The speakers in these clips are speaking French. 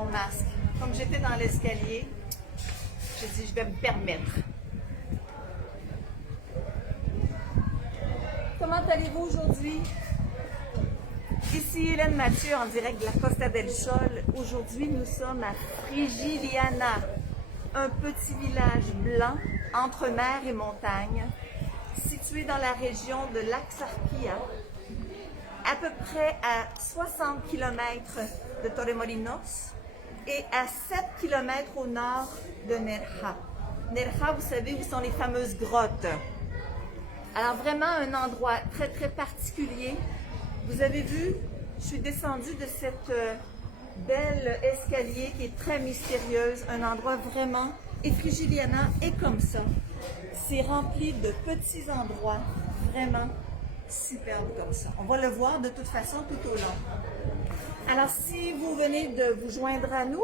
mon masque. Comme j'étais dans l'escalier, j'ai dit je vais me permettre. Comment allez-vous aujourd'hui? Ici Hélène Mathieu en direct de la Costa del Sol. Aujourd'hui, nous sommes à Frigiliana, un petit village blanc entre mer et montagne, situé dans la région de Laxarquía, à peu près à 60 km de Torremolinos et à 7 km au nord de Nerja. Nerja, vous savez où sont les fameuses grottes. Alors vraiment un endroit très très particulier. Vous avez vu, je suis descendue de cette belle escalier qui est très mystérieuse, un endroit vraiment, et Frigiliana est comme ça. C'est rempli de petits endroits vraiment superbes comme ça. On va le voir de toute façon tout au long. Alors si vous venez de vous joindre à nous,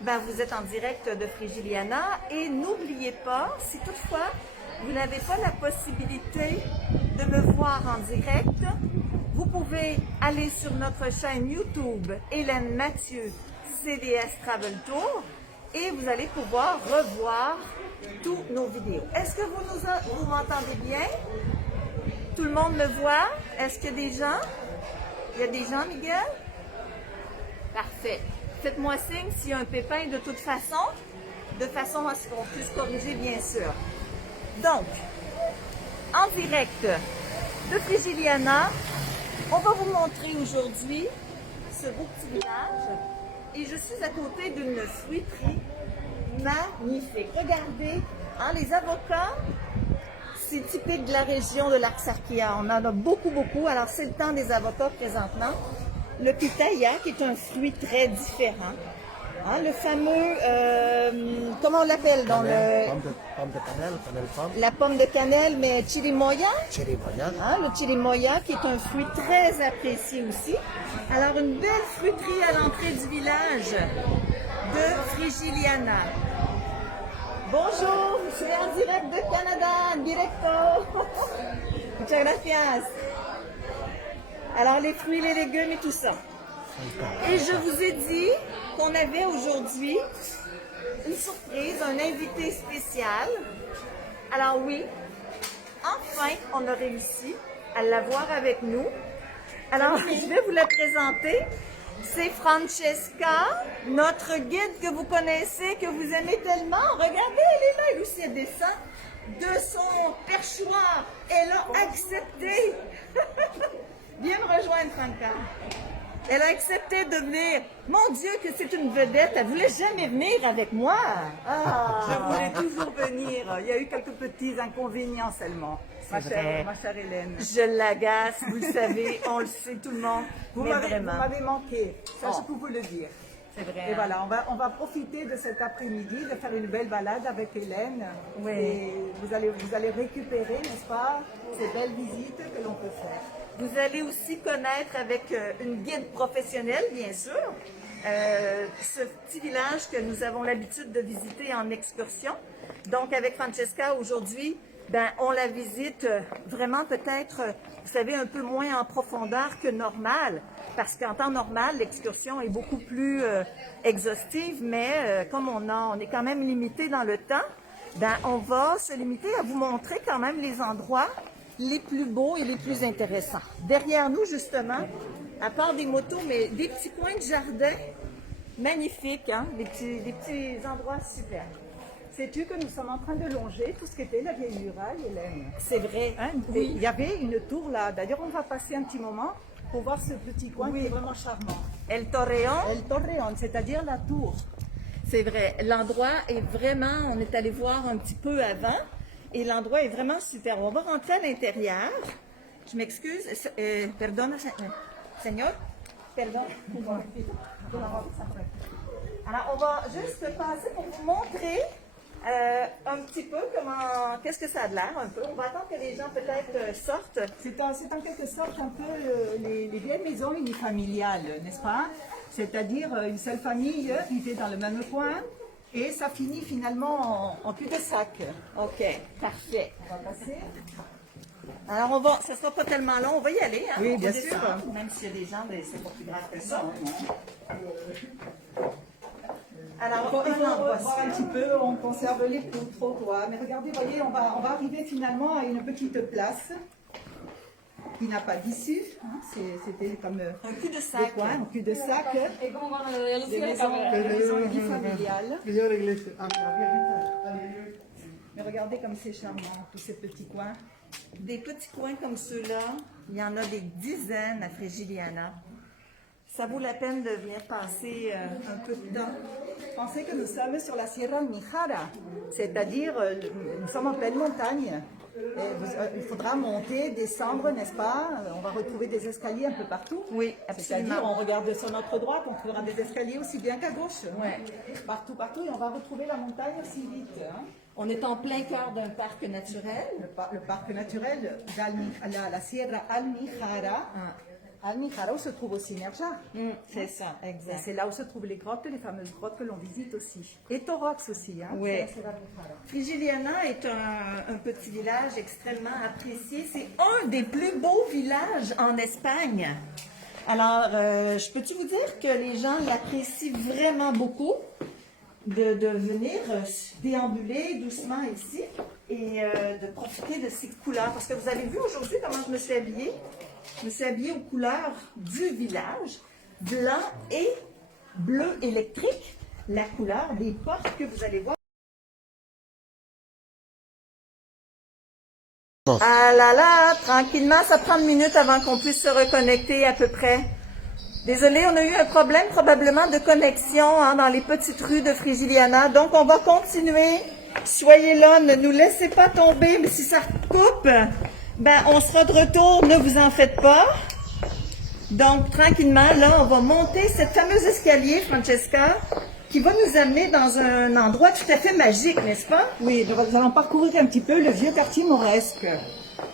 ben, vous êtes en direct de Frigiliana et n'oubliez pas, si toutefois vous n'avez pas la possibilité de me voir en direct, vous pouvez aller sur notre chaîne YouTube Hélène Mathieu CDS Travel Tour et vous allez pouvoir revoir tous nos vidéos. Est-ce que vous m'entendez bien? Tout le monde me voit? Est-ce qu'il y a des gens? Il y a des gens, Miguel? Parfait. Faites-moi signe s'il y a un pépin de toute façon, de façon à ce qu'on puisse corriger bien sûr. Donc, en direct de Frigiliana, on va vous montrer aujourd'hui ce beau petit village et je suis à côté d'une fruiterie magnifique. Regardez, hein, les avocats, c'est typique de la région de Laxarquía. On en a beaucoup, beaucoup. Alors, c'est le temps des avocats présentement. Le pitaya, qui est un fruit très différent. Hein, le fameux, comment on l'appelle dans le... Pomme de cannelle pomme. La pomme de cannelle, mais chirimoya. Chirimoya. Hein, le chirimoya, qui est un fruit très apprécié aussi. Alors, une belle fruiterie à l'entrée du village de Frigiliana. Bonjour, je suis en direct de Canada, directo. Muchas gracias. Alors, les fruits, les légumes et tout ça. Et je vous ai dit qu'on avait aujourd'hui une surprise, un invité spécial. Alors oui, enfin, on a réussi à l'avoir avec nous. Alors, je vais vous la présenter. C'est Francesca, notre guide que vous connaissez, que vous aimez tellement. Regardez, elle est là, elle aussi, elle descend de son perchoir. Elle a accepté. Viens me rejoindre, Franca. Elle a accepté de venir. Mon Dieu, que c'est une vedette. Elle voulait jamais venir avec moi. Ah, je voulais toujours venir. Il y a eu quelques petits inconvénients seulement. Ma chère Hélène. Je l'agace, vous le savez, on le sait tout le monde. Vous mais vraiment. m'avez manqué. Ça, Oh. je peux vous le dire. C'est vrai. Et voilà, on va profiter de cet après-midi, de faire une belle balade avec Hélène. Oui. Et vous allez récupérer, n'est-ce pas, ces belles visites que l'on peut faire. Vous allez aussi connaître avec une guide professionnelle, bien sûr, ce petit village que nous avons l'habitude de visiter en excursion. Donc, avec Francesca, aujourd'hui, ben, on la visite vraiment peut-être, vous savez, un peu moins en profondeur que normal, parce qu'en temps normal, l'excursion est beaucoup plus exhaustive, mais comme on est quand même limité dans le temps, ben, on va se limiter à vous montrer quand même les endroits les plus beaux et les plus intéressants. Derrière nous, justement, à part des motos, mais des petits coins de jardin magnifiques, hein? Des petits endroits super. Sais-tu que nous sommes en train de longer tout ce qu'était la vieille muraille, Hélène? C'est vrai. Hein? Et il y avait une tour là. D'ailleurs, on va passer un petit moment pour voir ce petit coin qui est vraiment charmant. El Torreón. El Torreón, c'est-à-dire la tour. C'est vrai. L'endroit est vraiment, on est allé voir un petit peu avant, et l'endroit est vraiment super. On va rentrer à l'intérieur. Je m'excuse. Perdona, señor. Pardon. Alors, on va juste passer pour vous montrer un petit peu qu'est-ce que ça a de l'air un peu. On va attendre que les gens peut-être sortent. C'est en quelque sorte un peu les vieilles maisons unifamiliales, n'est-ce pas? C'est-à-dire une seule famille vivait dans le même coin et ça finit finalement en cul-de-sac. OK, parfait. On va passer. Alors, ça sera pas tellement long, on va y aller. Hein? Oui, On va bien sûr. descendre, même s'il y a des gens, c'est pas plus grave que ça. Alors, Il faut on en voit voir un petit peu, on conserve les poutres, quoi. Mais regardez, voyez, on va arriver finalement à une petite place qui n'a pas d'issue. Hein. C'était comme un cul de des sac. coins, un cul de sac, E come vanno le des luci alle maisons camere. unifamiliales. Bisogna reglare anche la verità. Mais regardez comme c'est charmant, tous ces petits coins. Des petits coins comme ceux-là, il y en a des dizaines à Frigiliana. Ça vaut la peine de venir passer un peu de temps. Pensez que nous sommes sur la Sierra Mijara, c'est-à-dire nous sommes en pleine montagne. Il faudra monter, descendre, n'est-ce pas? On va retrouver des escaliers un peu partout. Oui, C'est-à-dire, absolument. on regarde sur notre droite, on trouvera des escaliers aussi bien qu'à gauche. Ouais. Partout, partout, et on va retrouver la montagne aussi vite. Hein. On est en plein cœur d'un parc naturel. Le parc naturel, la Sierra Almijara. Almijara, où se trouve aussi Nerja. C'est ça, Et exact. c'est là où se trouvent les grottes, les fameuses grottes que l'on visite aussi. Et Torox aussi. Hein, Oui. c'est la Sierra Almijara. Frigiliana est un petit village extrêmement apprécié. C'est un des plus beaux villages en Espagne. Alors, je peux-tu vous dire que les gens l'apprécient vraiment beaucoup de venir déambuler doucement ici et de profiter de ces couleurs. Parce que vous avez vu aujourd'hui comment je me suis habillée. Je me suis habillée aux couleurs du village, blanc et bleu électrique, la couleur des portes que vous allez voir. Ah là là, tranquillement, ça prend une minute avant qu'on puisse se reconnecter à peu près. Désolé, on a eu un problème probablement de connexion dans les petites rues de Frigiliana. Donc, on va continuer. Soyez là, ne nous laissez pas tomber. Mais si ça coupe, ben, on sera de retour, ne vous en faites pas. Donc, tranquillement, là, on va monter cette fameuse escalier, Francesca, qui va nous amener dans un endroit tout à fait magique, n'est-ce pas? Oui, nous allons parcourir un petit peu le vieux quartier mauresque,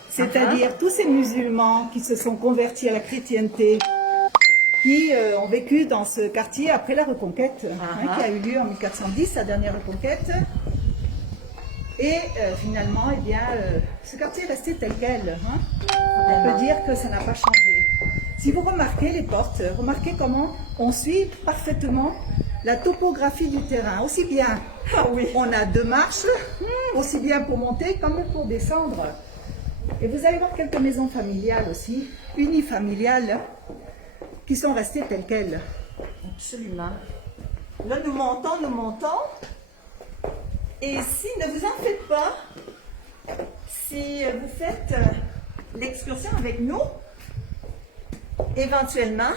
c'est-à-dire tous ces musulmans qui se sont convertis à la chrétienté, qui ont vécu dans ce quartier après la reconquête, qui a eu lieu en 1410, la dernière reconquête. Et finalement, eh bien, ce quartier est resté tel quel. On peut dire que ça n'a pas changé. Si vous remarquez les portes, remarquez comment on suit parfaitement la topographie du terrain. Aussi bien, on a deux marches, aussi bien pour monter comme pour descendre. Et vous allez voir quelques maisons familiales aussi, unifamiliales, qui sont restées telles quelles. Absolument. Là, nous montons. Et si, ne vous en faites pas, si vous faites l'excursion avec nous, éventuellement,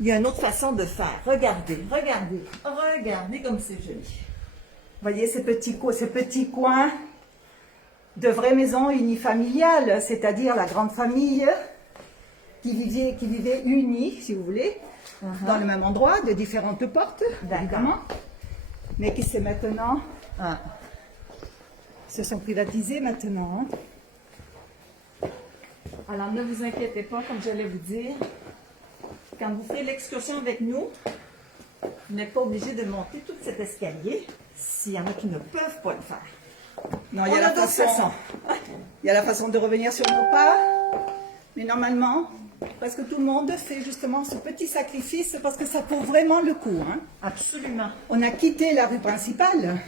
il y a une autre façon de faire. Regardez comme c'est joli. Voyez ces petits coins de vraies maisons unifamiliales, c'est-à-dire la grande famille qui vivait unie, si vous voulez, dans le même endroit, de différentes portes, évidemment, mais qui se sont privatisées maintenant. Alors, ne vous inquiétez pas, comme j'allais vous dire, quand vous ferez l'excursion avec nous, vous n'êtes pas obligé de monter tout cet escalier s'il y en a qui ne peuvent pas le faire. Non, il y a la façon de revenir sur nos pas, mais normalement, presque tout le monde fait justement ce petit sacrifice parce que ça vaut vraiment le coup. Absolument. On a quitté la rue principale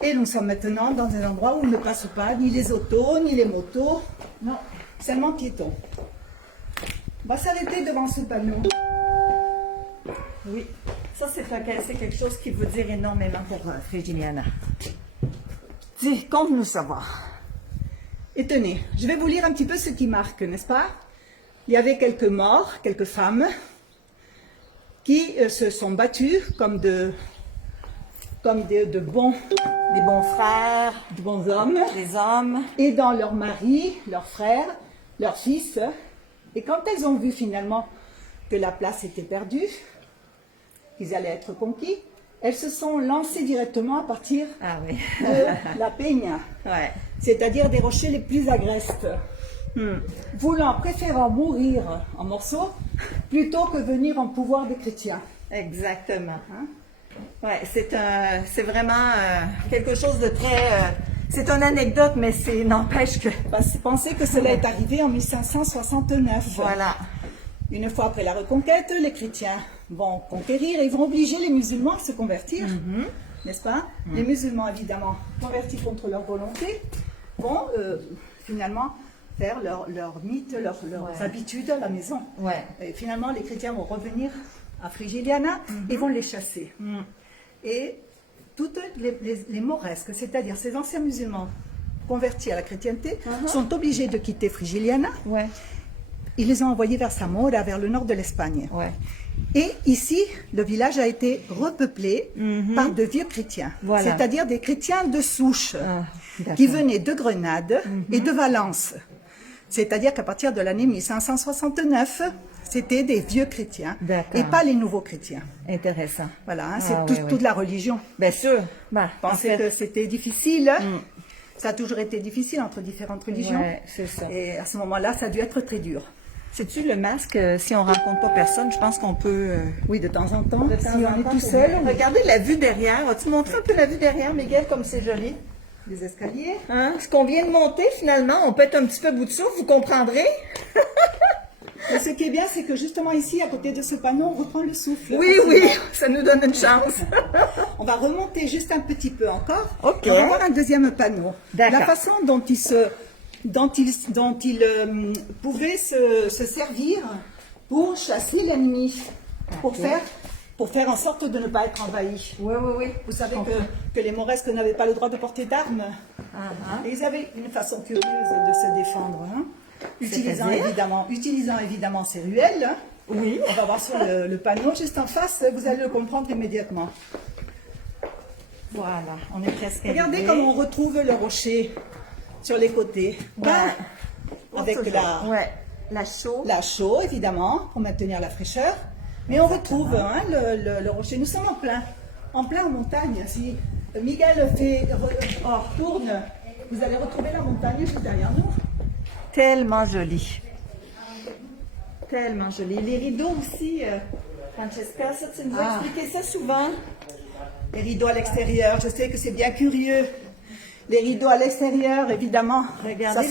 et nous sommes maintenant dans un endroit où ne passent pas ni les autos, ni les motos, non, seulement piétons. On va s'arrêter devant ce panneau. Oui, ça c'est quelque chose qui veut dire énormément pour Frigiliana. Convenez-nous savoir. Et tenez, je vais vous lire un petit peu ce qui marque, n'est-ce pas? Il y avait quelques morts, quelques femmes, qui se sont battues comme des bons frères, de bons hommes, des hommes, aidant leurs maris, leurs frères, leurs fils. Et quand elles ont vu finalement que la place était perdue, qu'ils allaient être conquis, elles se sont lancées directement à partir de la peña, c'est-à-dire des rochers les plus agrestes, préférant mourir en morceaux plutôt que venir en pouvoir des chrétiens. Exactement. Ouais, c'est vraiment quelque chose de très... c'est une anecdote, mais n'empêche que... Pensez que cela est arrivé en 1569. Voilà. Une fois après la reconquête, les chrétiens vont conquérir, ils vont obliger les musulmans à se convertir, n'est-ce pas? Les musulmans, évidemment, convertis contre leur volonté, vont finalement faire leur mythe, leurs habitudes à la maison. Ouais. Et finalement, les chrétiens vont revenir à Frigiliana et vont les chasser. Et toutes les Mauresques, c'est-à-dire ces anciens musulmans convertis à la chrétienté, sont obligés de quitter Frigiliana. Ouais. Ils les ont envoyés vers Zamora, vers le nord de l'Espagne. Ouais. Et ici, le village a été repeuplé par de vieux chrétiens, Voilà. c'est-à-dire des chrétiens de souche, d'accord. qui venaient de Grenade et de Valence. C'est-à-dire qu'à partir de l'année 1569, c'était des vieux chrétiens D'accord. et pas les nouveaux chrétiens. Intéressant. Voilà, hein, Ah, c'est oui, oui. toute la religion. Bien sûr. Ben, Je en pensais fait, que c'était difficile. Ça a toujours été difficile entre différentes religions. ouais, c'est ça. Et à ce moment-là, ça a dû être très dur. Sais-tu, le masque, si on rencontre pas personne, je pense qu'on peut... Oui, de temps en temps, de si temps en on est temps, tout faut seul, bien- Regardez la vue derrière. Vas-tu montrer un peu la vue derrière, Miguel, comme c'est joli? des escaliers. Hein? Ce qu'on vient de monter, finalement, on peut être un petit peu bout de souffle, vous comprendrez? Mais ce qui est bien, c'est que justement ici, à côté de ce panneau, on reprend le souffle. Oui, oui, ça nous donne une chance. On va remonter juste un petit peu encore. Ok. On va voir un deuxième panneau. D'accord. La façon dont il pouvait se servir pour chasser l'ennemi, pour faire en sorte de ne pas être envahi. Oui, oui, oui. Vous savez que les Mauresques n'avaient pas le droit de porter d'armes. Et ils avaient une façon curieuse de se défendre. Hein. Utilisant évidemment ces ruelles. Hein. Oui. On va voir sur le panneau juste en face, vous allez le comprendre immédiatement. Voilà, on est presque Regardez arrivé. comme on retrouve le rocher sur les côtés. Peint avec la chaux. la chaux, évidemment, pour maintenir la fraîcheur. Mais on retrouve hein, le rocher. Nous sommes en plein en montagne. Si Miguel tourne, vous allez retrouver la montagne juste derrière nous. Tellement joli. Tellement joli. Les rideaux aussi, Francesca, ça, tu nous as expliqué ça souvent. Les rideaux à l'extérieur, je sais que c'est bien curieux. Les rideaux à l'extérieur, évidemment, Regardez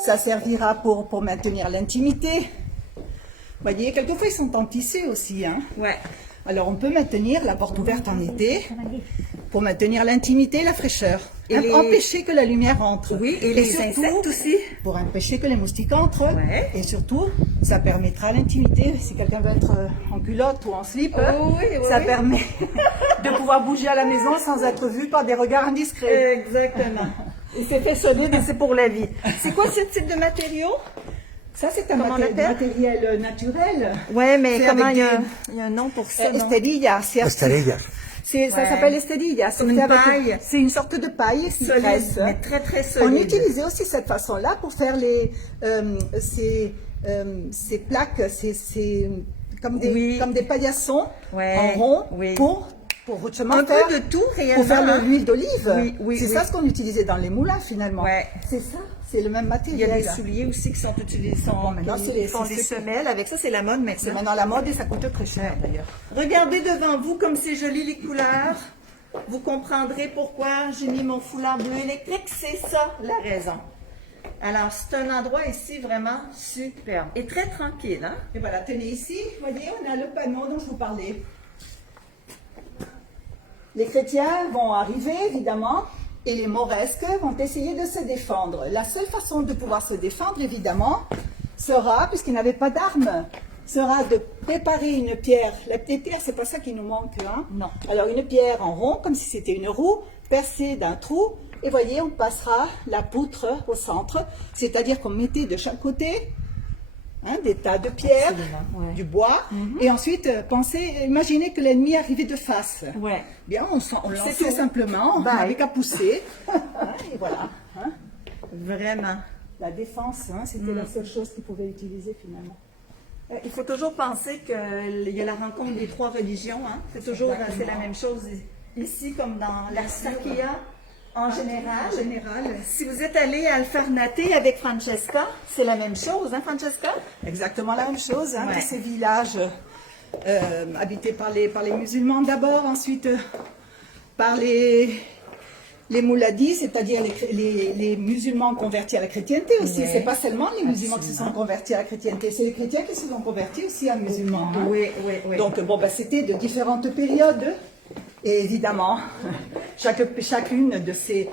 ça servira pour maintenir l'intimité. Vous voyez, quelquefois ils sont en tissé aussi. Hein. Ouais. Alors on peut maintenir la porte ouverte en été pour maintenir l'intimité et la fraîcheur. Et empêcher que la lumière entre. Oui, et les surtout, insectes aussi. Pour empêcher que les moustiques entrent. Ouais. Et surtout, ça permettra l'intimité. Si quelqu'un veut être en culotte ou en slip, ça permet de pouvoir bouger à la maison sans être vu par des regards indiscrets. Exactement. Et c'est fait solide et c'est pour la vie. C'est quoi ce type de matériau? Ça, c'est un Comment on l'appelle? matériel naturel. Ouais, mais C'est comment avec il y a un nom pour ça, non? Estérilla, c'est Estrella. ça s'appelle estérilla. Comme une paille. C'est une sorte de paille qui Solide, presse. mais très très On solide. utilisait aussi cette façon-là pour faire ces plaques, comme des paillassons Ouais, en rond oui. pour justement Un peu faire, de tout, réellement. pour faire hein? l'huile d'olive. Oui, oui, c'est oui. ça ce qu'on utilisait dans les moulins finalement. Ouais. C'est ça, c'est le même Il y a matériel. des souliers aussi qui sont utilisés. Bon, maintenant, qui font c'est des ce que- semelles. Avec ça, c'est la mode C'est maintenant. maintenant la mode et ça coûte très cher d'ailleurs. Regardez devant vous comme c'est joli les couleurs. Vous comprendrez pourquoi j'ai mis mon foulard bleu électrique. C'est ça la raison. Alors, c'est un endroit ici vraiment superbe et très tranquille. Hein? Et voilà, tenez ici, vous voyez, on a le panneau dont je vous parlais. Les chrétiens vont arriver, évidemment, et les Mauresques vont essayer de se défendre. La seule façon de pouvoir se défendre, évidemment, sera, puisqu'ils n'avaient pas d'armes, sera de préparer une pierre. La petite pierre, c'est pas ça qui nous manque, hein? Non. Alors, une pierre en rond, comme si c'était une roue, percée d'un trou, et voyez, on passera la poutre au centre, c'est-à-dire qu'on mettait de chaque côté des tas de pierres, Absolument, ouais. du bois, et ensuite, imaginez que l'ennemi arrivait de face. Ouais. Bien, on lançait tout. simplement, on Bye. n'avait qu'à pousser, et voilà. Hein. Vraiment. La défense, c'était la seule chose qu'ils pouvaient utiliser finalement. Il faut toujours penser qu'il y a la rencontre des trois religions. Hein? C'est toujours c'est la même chose ici comme dans l'Arsakia en général. Si vous êtes allé à Alfarnate avec Francesca, c'est la même chose, hein Francesca? Exactement la même chose, Ouais. tous ces villages habités par les musulmans d'abord, ensuite par les les mouladis, c'est-à-dire les musulmans convertis à la chrétienté aussi. Oui, C'est pas seulement les musulmans qui se sont absolument. convertis à la chrétienté, c'est les chrétiens qui se sont convertis aussi à musulmans. Hein. Oui, oui, oui. Donc bon, bah, c'était de différentes périodes. Et évidemment, chacune de ces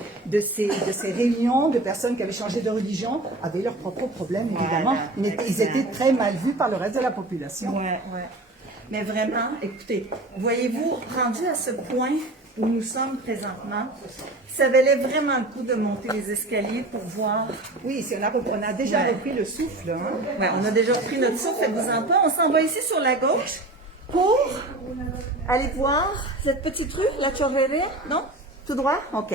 réunions de personnes qui avaient changé de religion avaient leurs propres problèmes, évidemment. Voilà, Ils étaient très mal vus par le reste de la population. Ouais, ouais. Mais vraiment, écoutez, voyez-vous, rendu à ce point où nous sommes présentement, ça valait vraiment le coup de monter les escaliers pour voir. Oui, on a déjà Ouais. repris le souffle. Hein. Ouais, on a déjà pris notre souffle, faites-vous-en pas. On s'en va ici sur la gauche pour aller voir cette petite rue, la Chorreria, non? Tout droit? OK.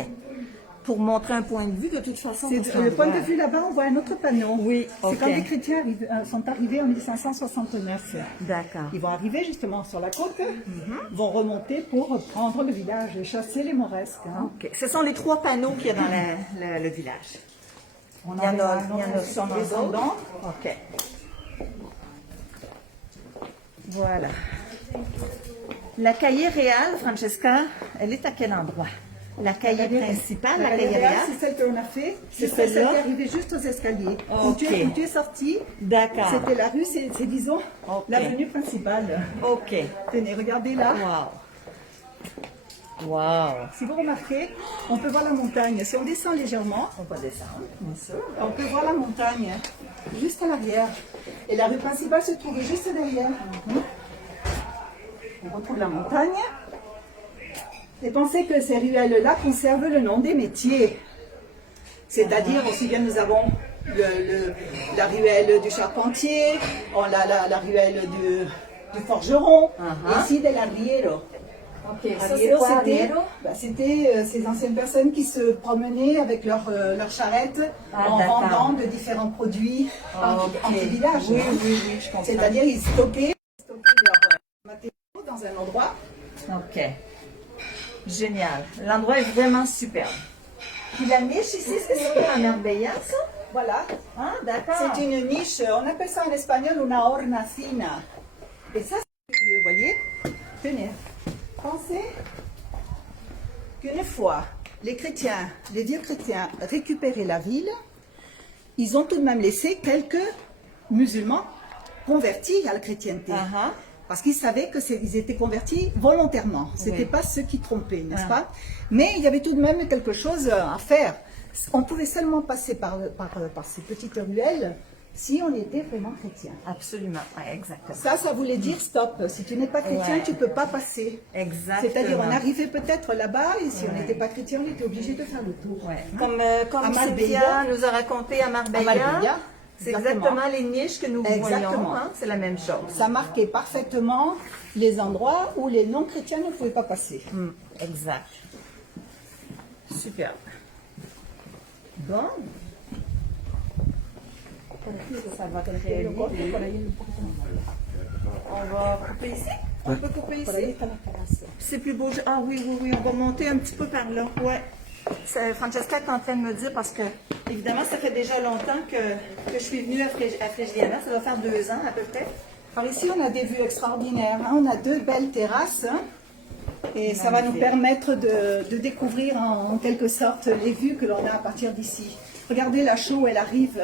Pour montrer un point de vue, de toute façon. C'est le point de vue là-bas, on voit un autre panneau. Oui, C'est ok. quand les chrétiens sont arrivés en 1569. D'accord. Ils vont arriver justement sur la côte, vont remonter pour prendre le village et chasser les Mauresques. Hein. OK. Ce sont les 3 panneaux qu'il y a dans le village. On Il y en a notre sûrement d'autres. descendant. OK. Voilà. La cahier réale, Francesca, elle est à quel endroit? La cahier principale, la cahier réale? c'est celle que l'on a fait. C'est C'est celle qui celle-là? est arrivée juste aux escaliers. Où Ok. tu es sorti, D'accord. c'était la rue, c'est disons Ok. l'avenue principale. OK. Tenez, regardez là. Wow. Wow. Si vous remarquez, on peut voir la montagne. Si on descend légèrement, On va descendre, bien sûr. on peut voir la montagne juste à l'arrière. Et la rue principale se trouve juste derrière. On retrouve la montagne. Et pensez que ces ruelles-là conservent le nom des métiers. C'est-à-dire, aussi bien nous avons la ruelle du charpentier, on a la ruelle du forgeron, et ici de l'arriero. OK. Ça, c'est Arriero, quoi, c'était Arriero? ces anciennes personnes qui se promenaient avec leur charrette Ah, en d'accord. vendant de différents produits Ok. anti-village. Oui, oui, oui, je comprends. C'est-à-dire ils stockaient leurs matériaux dans un endroit. OK. Génial. L'endroit est vraiment superbe. Puis la niche ici, c'est ça, la Marbella, ça? Voilà. Ah, d'accord. C'est une niche, on appelle ça en espagnol una hornacina. Et ça, c'est curieux, vous voyez. Tenez, pensez qu'une fois les vieux chrétiens récupéraient la ville, ils ont tout de même laissé quelques musulmans convertis à la chrétienté. Ah, Parce qu'ils savaient qu'ils étaient convertis volontairement. Ce n'était Oui. pas ceux qui trompaient, n'est-ce Ah. pas? Mais il y avait tout de même quelque chose à faire. On pouvait seulement passer par ces petites ruelles si on était vraiment chrétien. absolument. Ouais, exactement. Ça voulait dire stop. Si tu n'es pas chrétien, Ouais. tu ne peux pas passer. Exactement. C'est-à-dire, on arrivait peut-être là-bas et si on n'était pas chrétien, on était obligé de faire le tour. Ouais. Hein? Comme À Cynthia Marbella. nous a raconté à Marbella, Marbella, c'est exactement. exactement les niches que nous voyons. Exactement. Hein? C'est la même chose. Ça marquait parfaitement les endroits où les non-chrétiens ne pouvaient pas passer. Exact. Super. Bon. Ça va très bien. On va couper ici? On peut couper ici? C'est plus beau. Ah oui, oui, oui, on va monter un petit peu par là. Ouais. Francesca est en train de me dire parce que, évidemment, ça fait déjà longtemps que je suis venue à Frigidiana. Ça va faire 2 ans à peu près. Alors ici, on a des vues extraordinaires. Hein. On a 2 belles terrasses. Hein. Et ça va nous permettre de découvrir en quelque sorte les vues que l'on a à partir d'ici. Regardez la chaux, elle arrive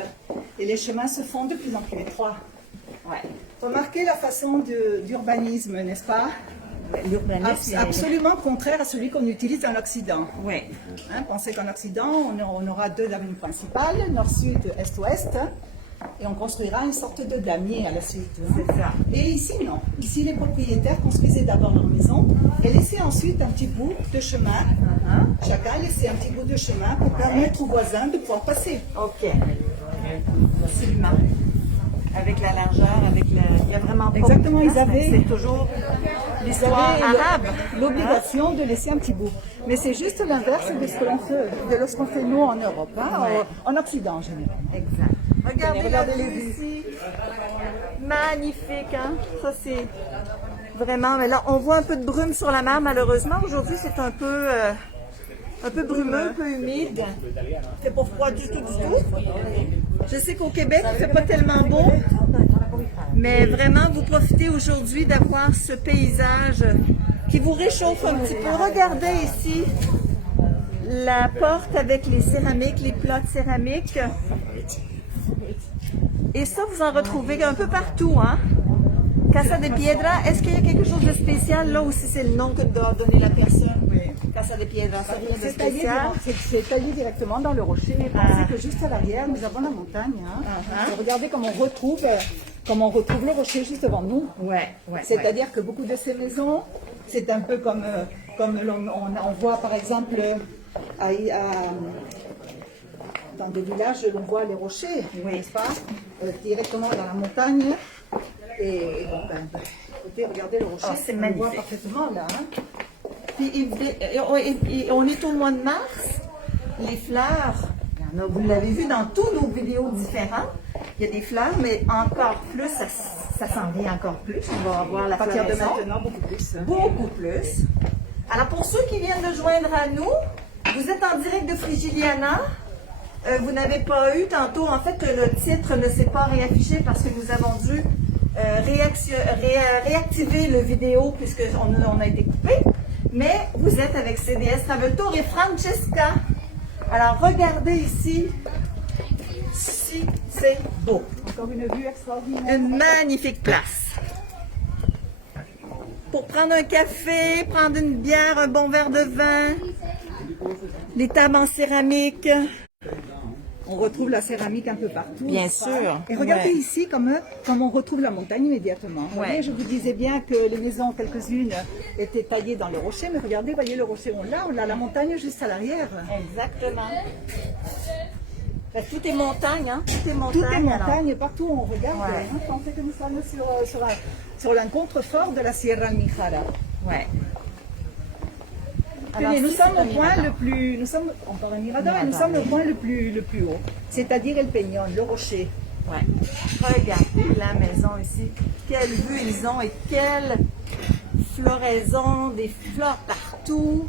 et les chemins se font de plus en plus étroits. Ouais. Remarquez la façon d'urbanisme, n'est-ce pas? L'urbanisme. Absolument contraire à celui qu'on utilise dans l'Occident. Oui. Hein, pensez qu'en Occident, on aura 2 avenues principales, nord-sud, est-ouest, et on construira une sorte de damier à la suite. Hein. C'est ça. Et ici, non. Ici, les propriétaires construisaient d'abord leur maison et laissaient ensuite un petit bout de chemin. Chacun laissait un petit bout de chemin pour permettre aux voisins de pouvoir passer. OK. Absolument. Avec la largeur, il y a vraiment pas Exactement, beaucoup de ils place, mais avaient- c'est toujours Ils l'histoire avaient arabe. l'obligation de laisser un petit bout. Mais c'est juste l'inverse de ce que l'on fait, de ce qu'on fait nous en Europe, hein, Ouais. en Occident en général. Exact. Regardez, Regardez la les vue vues. ici. Magnifique, hein? Ça, c'est vraiment... Mais là, on voit un peu de brume sur la mer, malheureusement. Aujourd'hui, c'est un peu brumeux, un peu humide. Il fait pas froid du tout, du tout. Je sais qu'au Québec, il fait pas tellement beau. Mais vraiment, vous profitez aujourd'hui d'avoir ce paysage qui vous réchauffe un petit peu. Regardez ici la porte avec les céramiques, les plats de céramique. Et ça, vous en retrouvez un peu partout, hein? Casa de Piedra, est-ce qu'il y a quelque chose de spécial là ou si c'est le nom que doit donner la personne? Oui. Casa de Piedra, ça rien de C'est taillé, spécial. c'est taillé directement dans le rocher. Pensez que juste à l'arrière, nous avons la montagne. Hein. Et regardez comme on retrouve le rocher juste devant nous. Ouais. C'est-à-dire que beaucoup de ces maisons, c'est un peu comme on voit par exemple dans des villages, on voit les rochers, n'est-ce pas, directement dans la montagne. Et donc, écoutez, regardez le rocher, c'est on le magnifique. voit parfaitement là. Hein. Puis, on est au mois de mars. Les fleurs, il y en a, vous l'avez vu dans toutes nos vidéos différentes. Il y a des fleurs, mais encore plus, ça s'en vient encore plus. On va avoir la À partir de floraison. maintenant, beaucoup plus. Beaucoup plus. Alors, pour ceux qui viennent de joindre à nous, vous êtes en direct de Frigiliana. Vous n'avez pas eu tantôt, en fait, le titre ne s'est pas réaffiché parce que nous avons dû réactiver le vidéo puisqu'on a été coupé. Mais vous êtes avec CDS Travel Tour et Francesca. Alors, regardez ici. Si c'est beau. Encore une vue extraordinaire. Une magnifique place. Pour prendre un café, prendre une bière, un bon verre de vin. Les tables en céramique. On retrouve la céramique un peu partout. Bien n'est-ce pas? sûr. Et regardez Ouais. ici comme on retrouve la montagne immédiatement. Vous Ouais. voyez, je vous disais bien que les maisons, quelques-unes, étaient taillées dans le rocher, mais regardez, voyez le rocher, on a la montagne juste à l'arrière. Exactement. Fait que tout est montagne, hein? Tout est montagne. Toutes les montagnes, partout où on regarde, Ouais. hein, pensez que nous sommes sur un contrefort de la Sierra Almijara. Alors. Ouais. Tenez, nous si, sommes c'est un au point mirador. le plus, nous sommes encore un mirador, et nous Mirador, sommes oui. au point le plus haut, c'est-à-dire El Peñón, le rocher. Ouais. Regardez la maison ici. Quelle vue ils ont et quelle floraison, des fleurs partout.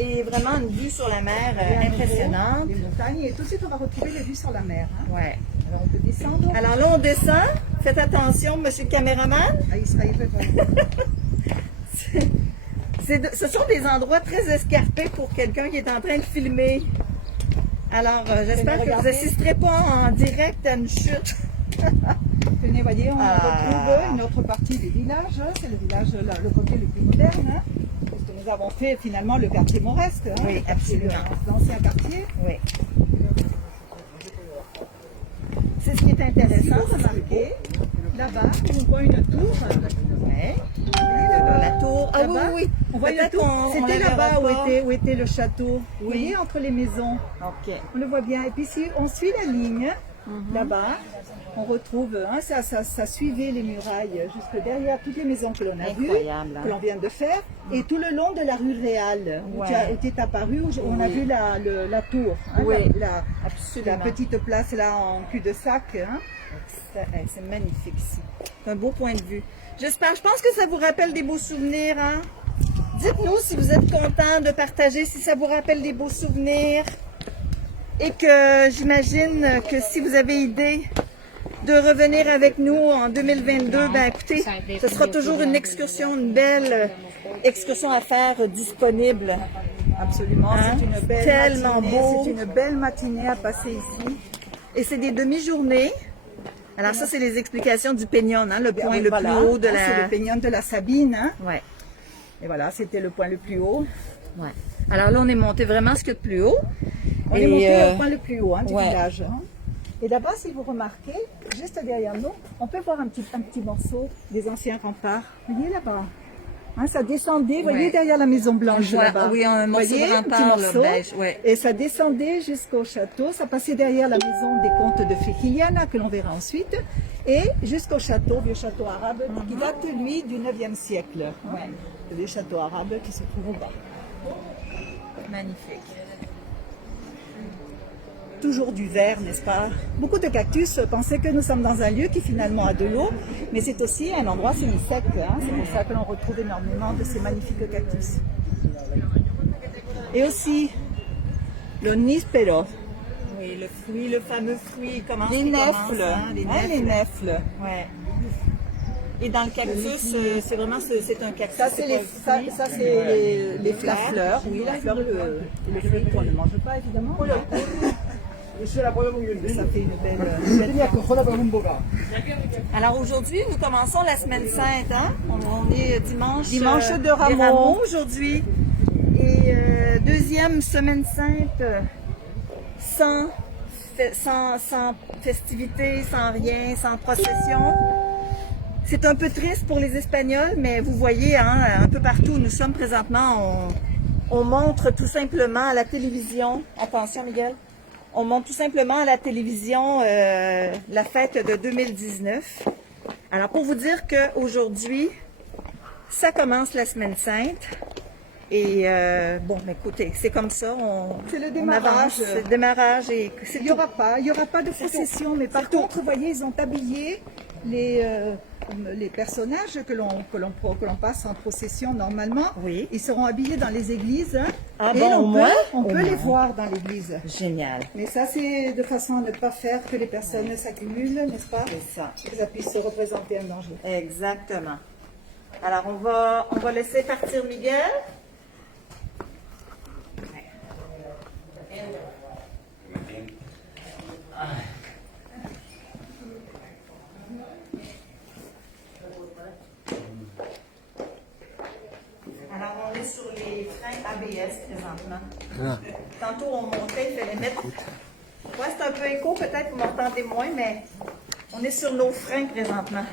Et vraiment une vue sur la mer impressionnante. Les montagnes, et tout de suite on va retrouver les vues sur la mer. Hein. Ouais. Alors on peut descendre. Alors là, on descend. Faites attention, monsieur le caméraman. Ce sont des endroits très escarpés pour quelqu'un qui est en train de filmer. Alors, j'espère que vous regarder. n'assisterez pas en direct à une chute. Tenez, voyez, on Ah. retrouve une autre partie du village. C'est le village, le côté le plus moderne. Hein, parce que nous avons fait finalement le quartier mauresque. Hein, Oui, le quartier, absolument. L'ancien quartier. Oui. C'est ce qui est intéressant. Ici, remarquez, là-bas, on voit une tour. Ouais. La tour. Ah oui, Là-bas, oui, oui. On voit une Peut-être tour. qu'on C'était la là-bas verra pas. où était le château. Vous voyez, entre les maisons. OK. On le voit bien. Et puis si on suit la ligne, Mhm. là-bas, on retrouve, hein, ça suivait les murailles jusque derrière toutes les maisons que l'on a vues, Incroyable, hein. que l'on vient de faire, et tout le long de la rue Réale, où Ouais. où tu es apparu, où on a vu la tour, hein, Oui, la absolument. petite place là en cul-de-sac. Hein. C'est magnifique ici. C'est un beau point de vue. Je pense que ça vous rappelle des beaux souvenirs, hein? Dites-nous si vous êtes content de partager, si ça vous rappelle des beaux souvenirs. Et que j'imagine que si vous avez idée de revenir avec nous en 2022, ben écoutez, ce sera toujours une excursion, une belle excursion à faire disponible. Absolument, Hein? c'est une belle Tellement matinée, beau. c'est une belle matinée à passer ici. Et c'est des demi-journées. Alors ça, c'est les explications du Peñón, hein, le point Oui, le voilà. plus haut de Ah, la... C'est le Peñón de la Sabine. Hein. Ouais, Et voilà, c'était le point le plus haut. ouais. Alors là, on est monté vraiment ce qu'il y a de plus haut. On est Et, monté au point le plus haut du ouais. village. Hein. Et là-bas, si vous remarquez, juste derrière nous, on peut voir un petit morceau des anciens remparts. Vous voyez là-bas, hein, ça descendait, vous voyez Ouais. derrière la Maison Blanche On voit- là-bas. oui, un morceau Voyez, de un petit rempart, là, morceau. beige, ouais. Et ça descendait jusqu'au château, ça passait derrière la maison des comtes de Frigiliana, que l'on verra ensuite, et jusqu'au château, vieux château arabe, qui date, lui, du 9e siècle. Hein. Le vieux château arabe qui se trouve au bas. Magnifique. Toujours du vert, n'est-ce pas? Beaucoup de cactus pensaient que nous sommes dans un lieu qui finalement a de l'eau, mais c'est aussi un endroit semi-sec. Hein? C'est pour ça que l'on retrouve énormément de ces magnifiques cactus. Et aussi le níspero, Oui, le fruit, le fameux fruit, comment les nèfles, hein, les hein, les nèfles. nèfles. Ouais. Et dans le cactus, c'est vraiment c'est un cactus. Ça, c'est les fleurs. Oui, la fleur, le fruit qu'on ne mange pas, évidemment. Ça fait une belle Alors aujourd'hui, nous commençons la semaine sainte. Hein? On est dimanche de des Rameaux aujourd'hui. Et deuxième semaine sainte sans festivité, sans rien, sans procession. C'est un peu triste pour les Espagnols, mais vous voyez, hein, un peu partout où nous sommes présentement, on montre tout simplement à la télévision, attention Miguel, on montre tout simplement à la télévision la fête de 2019. Alors pour vous dire qu'aujourd'hui, ça commence la semaine sainte. Et bon, écoutez, c'est comme ça, C'est le on démarrage. avance, c'est le démarrage et c'est Il n'y aura pas de procession, mais par contre, vous voyez, ils ont habillé les personnages que l'on passe en procession normalement. Oui. Ils seront habillés dans les églises. Hein, Ah et bon, au moins? on Au peut moins. les voir dans l'église. génial. Mais ça, c'est de façon à ne pas faire que les personnes s'accumulent, n'est-ce pas? C'est ça. Que ça puisse se représenter un danger. Exactement. Alors on va laisser partir Miguel. Alors on est sur les freins ABS présentement. Tantôt on montait, il fallait mettre. Ouais, c'est un peu écho, peut-être vous m'entendez moins, mais on est sur nos freins présentement.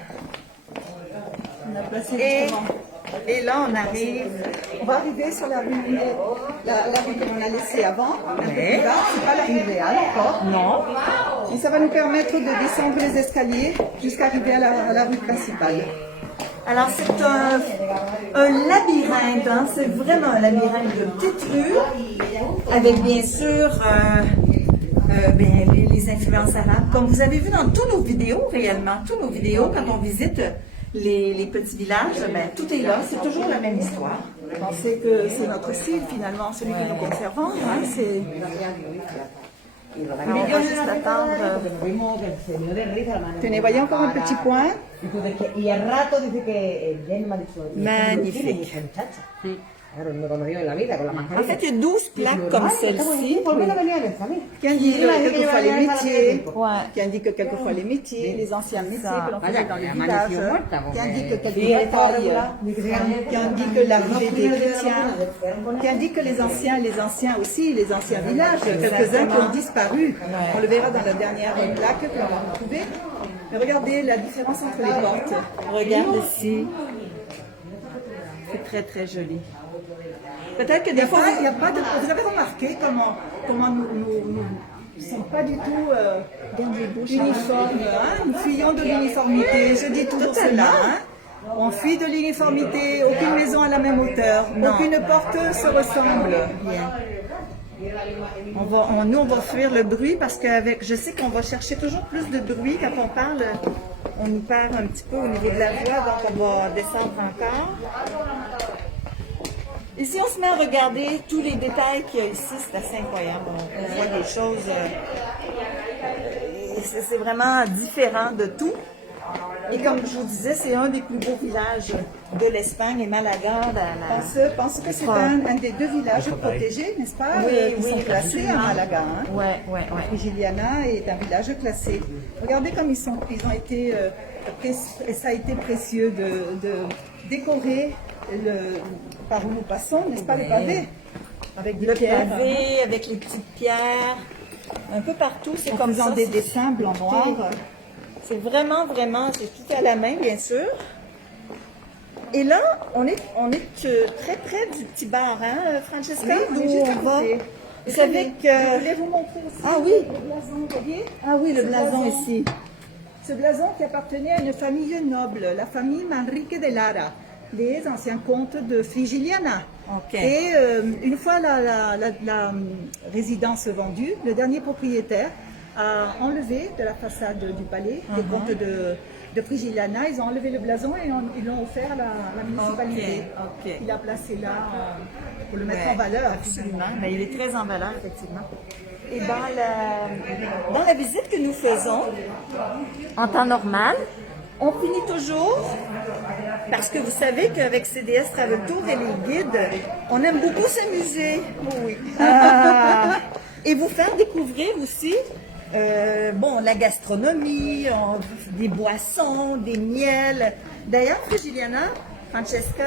On a placé Et, justement. et là, on arrive. On va arriver sur la rue que l'on a laissée avant. Un peu Ouais. plus bas. C'est pas la rue réelle encore. Non. Et ça va nous permettre de descendre les escaliers jusqu'à arriver à la rue principale. Alors, c'est un labyrinthe, hein? C'est vraiment un labyrinthe de petites rues, avec bien sûr les influences arabes. Comme vous avez vu dans tous nos vidéos, réellement, tous nos vidéos, quand on visite les petits villages, ben, tout est là, c'est toujours la même histoire. Pensez que c'est notre style finalement, celui que nous conservons. Hein, c'est... Alors, on va juste attendre. Tenez, voyez encore un petit point. Y al rato dice que Jenny me ha dicho, Magnifique. "¿Quién es esa muchacha?" Claro, no me conocido en la vida con la En mascarilla. fait, il y a 12 plaques comme celle-ci. Volver a venir a Benzamín. Qui indique quelquefois les métiers, Ouais. qui indique quelquefois les métiers, les anciens métiers que l'on faisait dans les Vaya, villages, amaneció muerta, qui porque- indique quelques Sí, estaba détails, regular. qui indique l'arrivée des chrétiens, qui indique que les anciens aussi, les anciens villages, quelques-uns qui ont disparu. On le verra dans la dernière plaque que l'on va retrouver. Mais regardez la différence entre les portes. Regarde ici. C'est très, très joli. Peut-être que Il y des a fois, pas, il y a pas de, vous avez remarqué comment nous ne sommes pas du tout uniformes. Hein? Nous fuyons de l'uniformité. Je dis toujours cela. Hein? On fuit de l'uniformité. Aucune maison à la même hauteur. Aucune porte se ressemble. Bien. nous, on va fuir le bruit parce qu'avec, je sais qu'on va chercher toujours plus de bruit quand on parle. On nous perd un petit peu au niveau de la voix, donc on va descendre encore. Ici, on se met à regarder tous les détails qu'il y a ici. C'est assez incroyable. On voit des choses. C'est vraiment différent de tout. Et comme je vous disais, c'est un des plus beaux villages de l'Espagne et Malaga. Pense que c'est un des deux villages protégés, n'est-ce pas? Oui, qui sont classés absolument. à Malaga. Hein? Ouais. Frigiliana est un village classé. Regardez comme ils ont été, ça a été précieux de décorer par où nous passons, n'est-ce pas, le pavé, avec des Le pierres, pavé avec les petites pierres, un peu partout, c'est en comme faisant ça. des dessins blanc-noir. C'est vraiment, c'est tout à la main, bien sûr. Et là, on est très près du petit bar, hein, Francesca, Oui, on est d'où juste à on va. côté. Vous savez Je que... voulais vous montrer aussi Ah oui. le blason, vous voyez? Ah oui, le Ce blason ici. Ce blason qui appartenait à une famille noble, la famille Manrique de Lara, les anciens comtes de Frigiliana. Ok. Et une fois la résidence vendue, le dernier propriétaire a enlevé de la façade du palais des comtes de Frigiliana. Ils ont enlevé le blason et ils l'ont offert à la municipalité. Ok. Il a placé là pour le mettre Ouais, en valeur. absolument. Mais il est très en valeur, effectivement. Et dans la visite que nous faisons, en temps normal, On finit toujours parce que vous savez qu'avec CDS Travel Tour et les guides, on aime beaucoup s'amuser. Oui. Et vous faire découvrir aussi bon, la gastronomie, des boissons, des miels. D'ailleurs, Frigiliana, Francesca,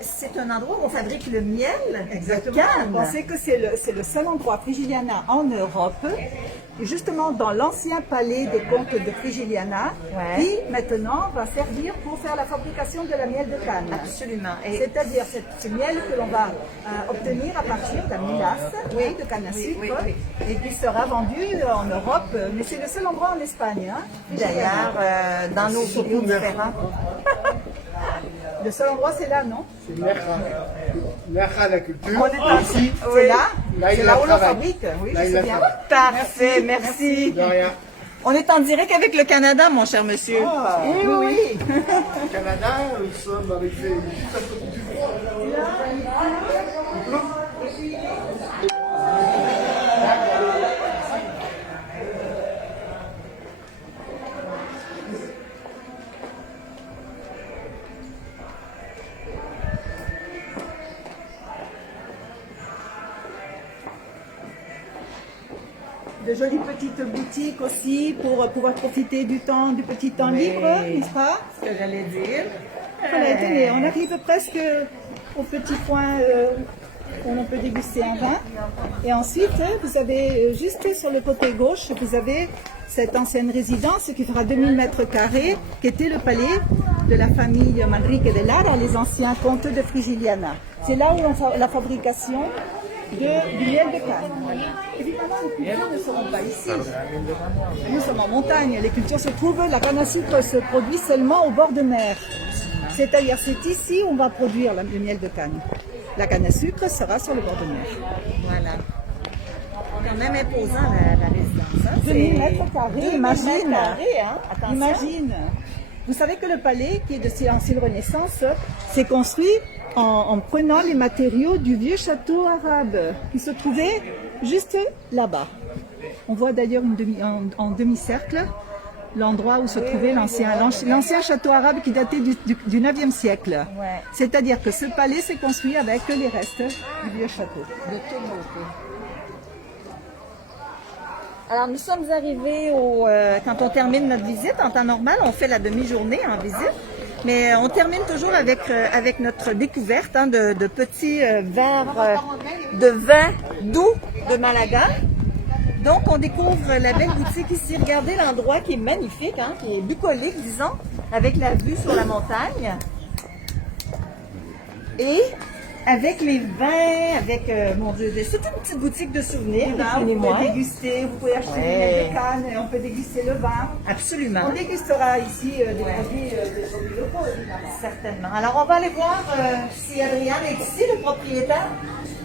c'est un endroit où on fabrique le miel. Exactement. de Cannes. Vous pensez que c'est le seul endroit Frigiliana en Europe, et justement dans l'ancien palais des comtes de Frigiliana, Ouais. qui maintenant va servir pour faire la fabrication de la miel de Cannes. Absolument. Et C'est-à-dire ce miel que l'on va obtenir à partir de la mélasse, de canne à sucre, oui, oui. et qui sera vendu en Europe. Mais c'est le seul endroit en Espagne. Hein, d'ailleurs, dans nos vidéos différentes. le seul endroit c'est là, non? C'est Merha, la culture. On est Ici, C'est là, Là, il c'est la là où l'on travaille. fabrique. Oui, Là, je il sais la bien. travaille. Parfait, merci. de rien. On est en direct avec le Canada, mon cher monsieur. Ah, Oui, oui. Au Canada, nous sommes avec les juste à côté du froid. De jolies petites boutiques aussi pour pouvoir profiter du petit temps libre, n'est-ce pas? Ce que j'allais dire. Voilà, tenez, on arrive presque au petit point où l'on peut déguster un vin. Et ensuite, vous avez juste sur le côté gauche, vous avez cette ancienne résidence qui fera 2000 mètres carrés, qui était le palais de la famille Manrique de Lara, les anciens comtes de Frigiliana. C'est là où on fait la fabrication du miel de Cannes. Évidemment, les cultures ne seront pas ici. Nous sommes en montagne. Les cultures se trouvent, la canne à sucre se produit seulement au bord de mer. C'est-à-dire, c'est ici où on va produire le miel de Cannes. La canne à sucre sera sur le bord de mer. Voilà. Quand même imposant la résidence. Hein? 2000 mètres carrés, 2000 imagine. mètres carrés, hein? Attention. Imagine. Vous savez que le palais, qui est de style Renaissance, s'est construit en prenant les matériaux du vieux château arabe qui se trouvait juste là-bas. On voit d'ailleurs en demi-cercle l'endroit où se trouvait l'ancien château arabe qui datait du 9e siècle. Ouais. C'est-à-dire que ce palais s'est construit avec les restes du vieux château. De toute beauté. Alors, nous sommes arrivés quand on termine notre visite, en temps normal, on fait la demi-journée en visite, mais on termine toujours avec notre découverte de petits verres de vin doux de Malaga. Donc, on découvre la belle boutique ici. Regardez l'endroit qui est magnifique, hein, qui est bucolique, disons, avec la vue sur la montagne. Et avec les vins, avec, mon Dieu, c'est une petite boutique de souvenirs, Là, vous moi. pouvez déguster, vous pouvez acheter Ouais. du miel de Cannes et on peut déguster le vin. Absolument. On dégustera ici des produits locaux, évidemment. Certainement. Alors, on va aller voir si Adriane est ici, le propriétaire.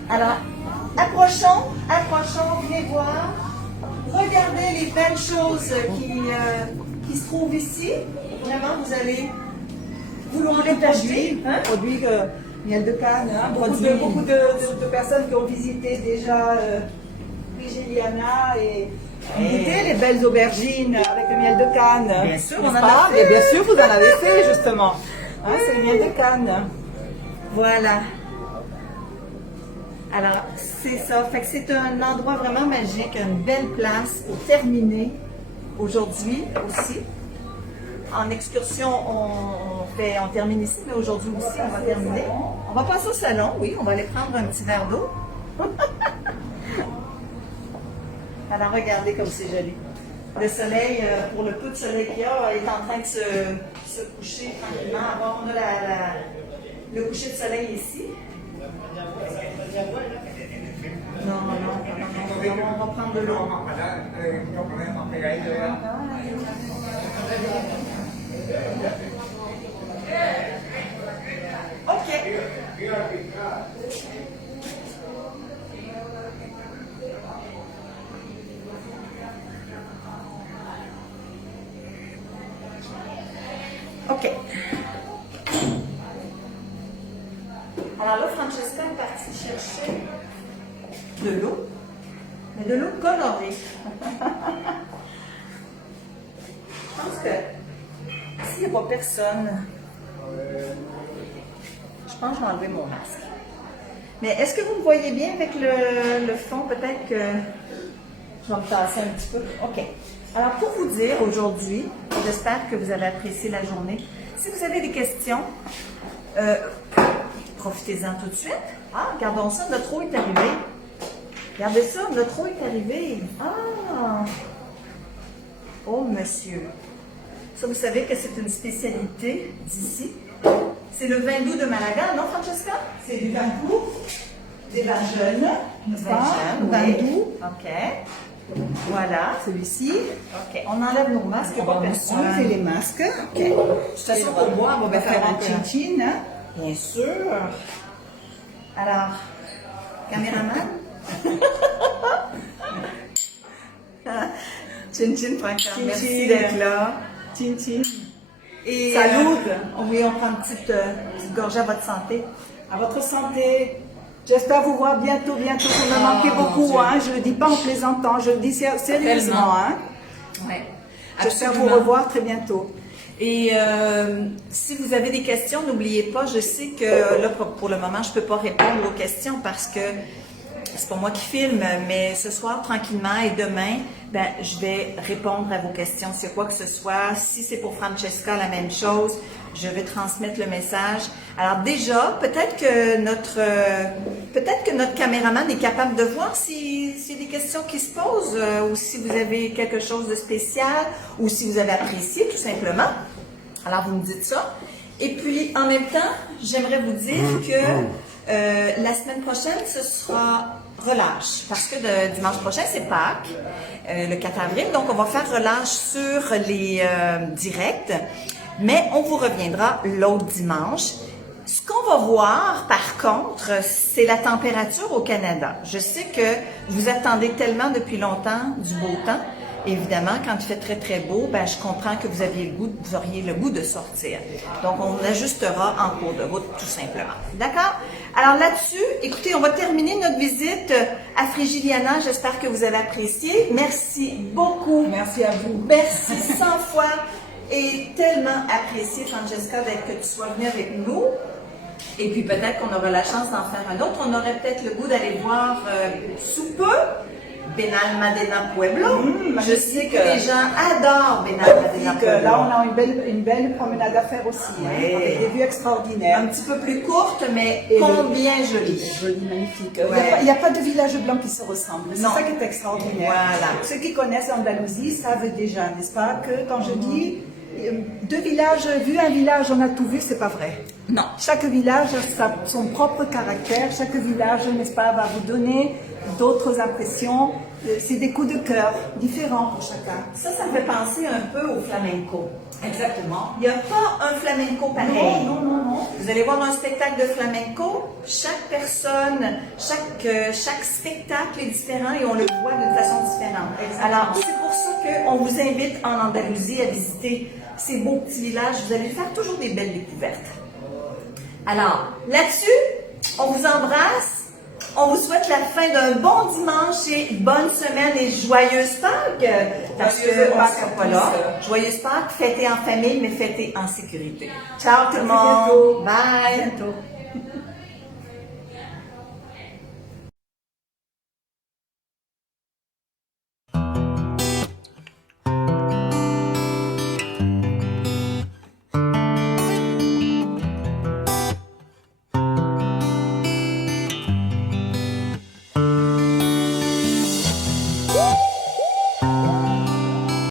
Alors, approchons, venez voir. Regardez les belles choses qui se trouvent ici. Vraiment, vous allez vouloir les acheter. Hein? Produits miel de Cannes. Hein. Beaucoup de personnes qui ont visité déjà Frigiliana et goûté les belles aubergines avec le miel de Cannes. Bien sûr, on N'est-ce en a pas? fait. Mais bien sûr, vous en avez fait justement. Hein, c'est le miel de Cannes. Voilà. Alors, c'est ça. Fait que c'est un endroit vraiment magique, une belle place pour terminer aujourd'hui aussi. En excursion, on termine ici, mais aujourd'hui aussi, on va terminer. On va passer au salon, oui, on va aller prendre un petit verre d'eau. Alors, regardez comme c'est joli. Le soleil, pour le peu de soleil qu'il y a, est en train de se coucher tranquillement. Alors, on a le coucher de soleil ici. Non, on va prendre de l'eau. OK. OK. Alors là, Francesca est partie chercher de l'eau, mais de l'eau colorée. Je pense que qu'il n'y a pas personne. Je pense que je vais enlever mon masque. Mais est-ce que vous me voyez bien avec le fond? Peut-être que je vais me tasser un petit peu. OK. Alors, pour vous dire aujourd'hui, j'espère que vous avez apprécié la journée. Si vous avez des questions, profitez-en tout de suite. Ah, regardons ça, notre eau est arrivée. Regardez ça, notre eau est arrivée. Ah! Oh, monsieur. Ça, vous savez que c'est une spécialité d'ici. C'est le vin doux de Malaga, non, Francesca? C'est du vin doux, des vins jeunes, n'est-ce Vin pas? jeune, Vin oui. doux. OK. Voilà. Celui-ci. OK. On enlève nos masques, il n'y a pas personne. Enlever les masques. OK. De toute façon, pour boire, on On va va faire un peu. chin-chin. Hein? Bien sûr. Alors, caméraman? Chin-chin, Franca. Merci Chin-chin. d'être là. Chin-chin. Et Salut. oui, on prend une petite gorgée à votre santé. À votre santé. J'espère vous voir bientôt. Vous me manquez mon beaucoup. Dieu. Hein? Je ne le dis pas en plaisantant, je le dis sérieusement. Tellement. Hein? Ouais. J'espère vous Absolument. revoir très bientôt. Et si vous avez des questions, n'oubliez pas, je sais que là, pour le moment, je ne peux pas répondre aux questions parce que c'est pas moi qui filme, mais ce soir, tranquillement, et demain, ben, je vais répondre à vos questions. S'il y a quoi que ce soit, si c'est pour Francesca, la même chose, je vais transmettre le message. Alors déjà, peut-être que notre caméraman est capable de voir s'il y a des questions qui se posent ou si vous avez quelque chose de spécial ou si vous avez apprécié, tout simplement. Alors, vous me dites ça. Et puis, en même temps, j'aimerais vous dire que la semaine prochaine, ce sera relâche. Parce que dimanche prochain, c'est Pâques, le 4 avril. Donc, on va faire relâche sur les directs. Mais on vous reviendra l'autre dimanche. Ce qu'on va voir, par contre, c'est la température au Canada. Je sais que vous attendez tellement depuis longtemps du beau temps. Évidemment, quand il fait très, très beau, ben, je comprends que vous auriez le goût de sortir. Donc, on ajustera en cours de route, tout simplement. D'accord? Alors là-dessus, écoutez, on va terminer notre visite à Frigiliana. J'espère que vous avez apprécié. Merci beaucoup. Merci à vous. Merci 100 fois et tellement apprécié, Francesca, que tu sois venue avec nous. Et puis peut-être qu'on aura la chance d'en faire un autre. On aurait peut-être le goût d'aller voir sous peu Benalmádena Pueblo. Je sais que les gens adorent Benalmádena Pueblo. Là, on a une belle promenade à faire aussi, hein, Ouais. avec des vues extraordinaires. Un petit peu plus courte, mais Et combien jolie. Joli, magnifique. Ouais. Il n'y a pas de village blanc qui se ressemble. C'est Non. ça qui est extraordinaire. Voilà. Ceux qui connaissent l'Andalousie savent déjà, n'est-ce pas, que quand je dis deux villages, vu un village, on a tout vu, c'est pas vrai. Non. Chaque village a son propre caractère. Chaque village, n'est-ce pas, va vous donner d'autres impressions. C'est des coups de cœur différents pour chacun. Ça me fait penser un peu au flamenco. Exactement. Il n'y a pas un flamenco pareil. Non. Vous allez voir un spectacle de flamenco, chaque personne, chaque spectacle est différent et on le voit d'une façon différente. Alors, c'est pour ça qu'on vous invite en Andalousie à visiter ces beaux petits villages. Vous allez faire toujours des belles découvertes. Alors, là-dessus, on vous embrasse. On vous souhaite la fin d'un bon dimanche et bonne semaine et joyeuse Pâques. Parce que Joyeuse on Pâques sera à pas tous. là. Joyeuse Pâques, fêtez en famille, mais fêtez en sécurité. Ciao tout le À très monde. bientôt. Bye. À bientôt.